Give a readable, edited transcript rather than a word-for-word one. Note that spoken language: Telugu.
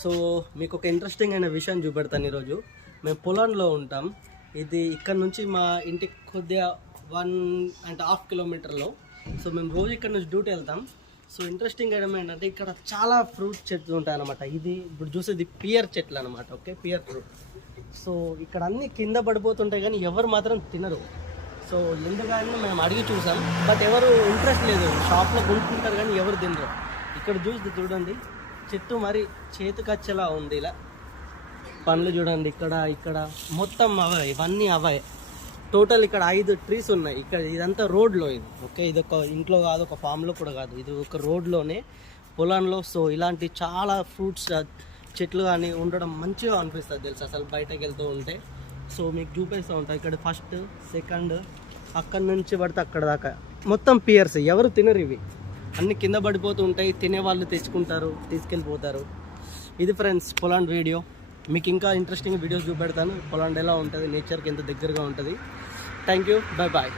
సో మీకు ఒక ఇంట్రెస్టింగ్ అయిన విషయం చూపెడతాను. ఈరోజు మేము పొలంలో ఉంటాం. ఇది ఇక్కడ నుంచి మా ఇంటికి కొద్దిగా 1.5 కిలోమీటర్లో. సో మేము రోజు ఇక్కడ నుంచి డ్యూటీ వెళ్తాం. సో ఇంట్రెస్టింగ్ ఐటమ్ ఏంటంటే ఇక్కడ చాలా ఫ్రూట్ చెట్లు ఉంటాయి అన్నమాట. ఇది ఇప్పుడు చూసేది పియర్ చెట్లు అనమాట. Okay, pear fruit. సో ఇక్కడ అన్నీ కింద పడిపోతుంటాయి కానీ ఎవరు మాత్రం తినరు. సో ఎందుకని మేము అడిగి చూసాం, బట్ ఎవరు ఇంట్రెస్ట్ లేదు. షాప్లో కొనుక్కుంటారు కానీ ఎవరు తినరు. ఇక్కడ చూడండి, చెట్టు మరి చేతికచ్చేలా ఉంది. ఇలా పండ్లు చూడండి, ఇక్కడ మొత్తం అవే, ఇవన్నీ అవే. టోటల్ ఇక్కడ 5 ట్రీస్ ఉన్నాయి. ఇక్కడ ఇదంతా రోడ్లో ఇది. ఓకే, ఇది ఒక ఇంట్లో కాదు, ఒక ఫామ్లో కూడా కాదు, ఇది ఒక రోడ్లోనే పొలంలో. సో ఇలాంటి చాలా ఫ్రూట్స్ చెట్లు కానీ ఉండడం మంచిగా అనిపిస్తుంది తెలుసు అసలు బయటకు వెళ్తూ ఉంటే. సో మీకు చూపిస్తూ ఉంటాయి. ఇక్కడ ఫస్ట్, సెకండ్, అక్కడి నుంచి పడితే అక్కడ దాకా మొత్తం పియర్స్. ఎవరు తినరు ఇవి, అన్ని కింద పడిపోతూ ఉంటాయి. తినేవాళ్ళు తెచ్చుకుంటారు, తీసుకెళ్ళిపోతారు. ఇది ఫ్రెండ్స్ పొలాండ్ వీడియో. మీకు ఇంకా ఇంట్రెస్టింగ్ వీడియోస్ చూపెడతాను. పొలాండ్ ఎలా ఉంటుంది, నేచర్కి ఎంత దగ్గరగా ఉంటుంది. Thank you, bye bye.